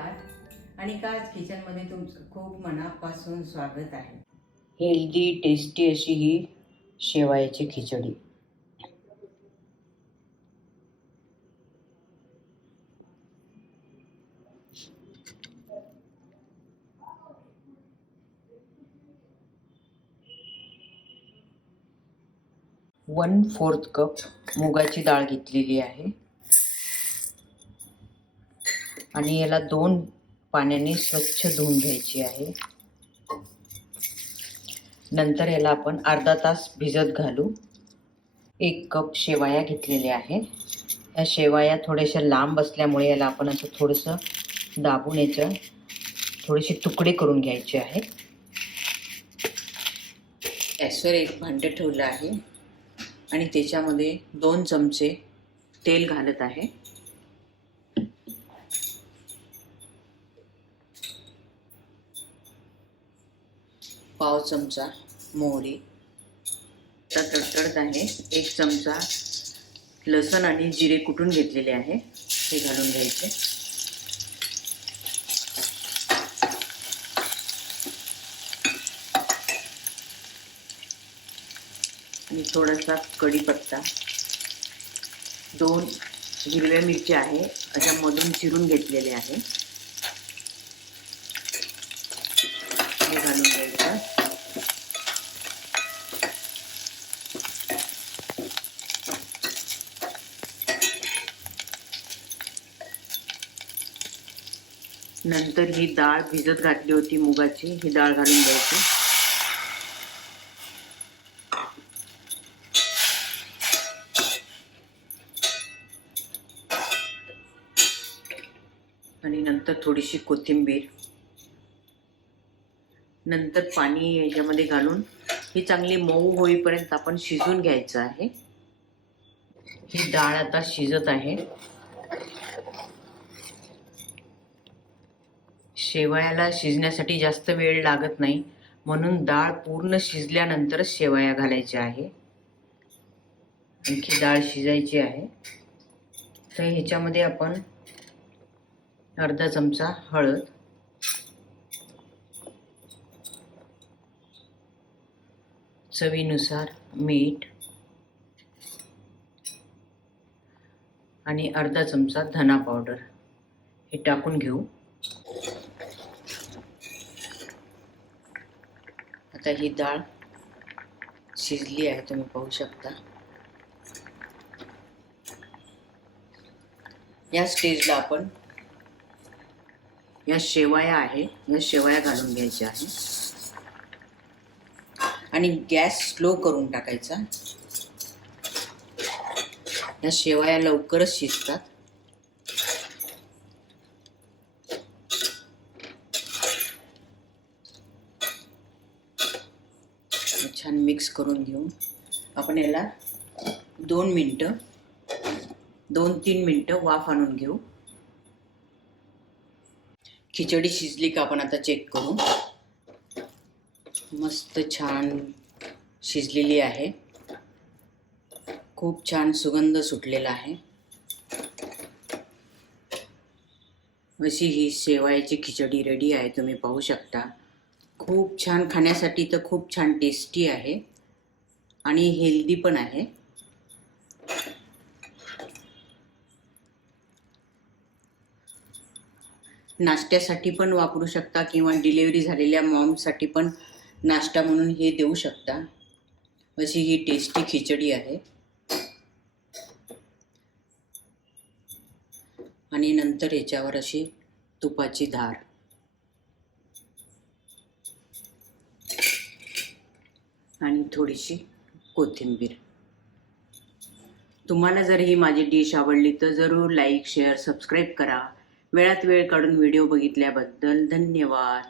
नमस्कार आणि आज किचनमध्ये तुमचं खूप मनापासून स्वागत आहे। हेल्दी टेस्टी अशी ही शेवायाची खिचडी। वन फोर्थ कप मुगाची डाळ घेतलेली आहे आणि याला 2 पाण्याने स्वच्छ धुवून घ्यायची आहे। नंतर याला आपण अर्धा तास भिजत घालू। 1 कप शेवाया घेतलेल्या आहे। या शेवाया थोड्याशा लांब असल्यामुळे याला आपण असं थोडंसं दाबून याचे थोडेसे तुकडे करून घ्यायचे आहे। गॅसवर एक भांडं ठेवलं आहे आणि त्याच्यामध्ये 2 चमचे तेल घालत आहे। पाव चमचा मोहरी, तडतडत आहे। 1 चमचा लसूण आणि जिरे कुटून घेतलेले आहे, हे घालून घ्यायचे। आणि थोडासा कढीपत्ता, 2 हिरव्या मिरच्या आहे, अशा मधून चिरून घेतलेले आहे, हे घालून घ्यायचं। नंतर ही डाळ भिजत घातली होती मुगाची, ही डाळ घालून द्यायची। आणि नंतर थोडीशी कोथिंबीर, नंतर पाणी याच्यामध्ये घालून ही चांगली मऊ होईपर्यंत आपण शिजवून घ्यायचं आहे। ही डाळ आता शिजत आहे। शेवयाला शिजण्यासाठी जास्त वेळ लागत नाही, म्हणून डाळ पूर्ण शिजल्यानंतर शेवया घालायच्या आहे। आणखी डाळ शिजायची आहे, तर ह्याच्यामध्ये आपण अर्धा चमचा हळद, चवीनुसार मीठ आणि अर्धा चमचा धना पावडर हे टाकून घेऊ। आता ही डाळ शिजली आहे, तुम्ही पाहू शकता। या स्टेजला आपण या शेवया आहे, या शेवया घालून घ्यायच्या आहे आणि गॅस स्लो करून टाकायचा। या शेवया लवकरच शिजतात। छान मिक्स करून घेऊन आपण याला 2-3 मिनिटं वाफ आणून घेऊ। खिचडी शिजली का आपण आता चेक करू। मस्त छान शिजलेली आहे, खूप छान सुगंध सुटलेला आहे। अशी ही शेवयाची खिचडी रेडी आहे, तुम्ही पाहू शकता। खूप छान, खाण्यासाठी तर खूप छान टेस्टी आहे आणि हेल्दी पण आहे। नाश्त्यासाठी पण वापरू शकता किंवा डिलिव्हरी झालेल्या मॉमसाठी पण नाश्ता म्हणून हे देऊ शकता। अशी ही टेस्टी खिचडी आहे। आणि नंतर याच्यावर अशी तुपाची धार आणि थोडीशी कोथिंबीर। तुम्हाला जर ही माझी डिश आवडली तर जरूर लाईक, शेअर, सबस्क्राईब करा। वेळात वेळ काढून व्हिडिओ बघितल्याबद्दल धन्यवाद।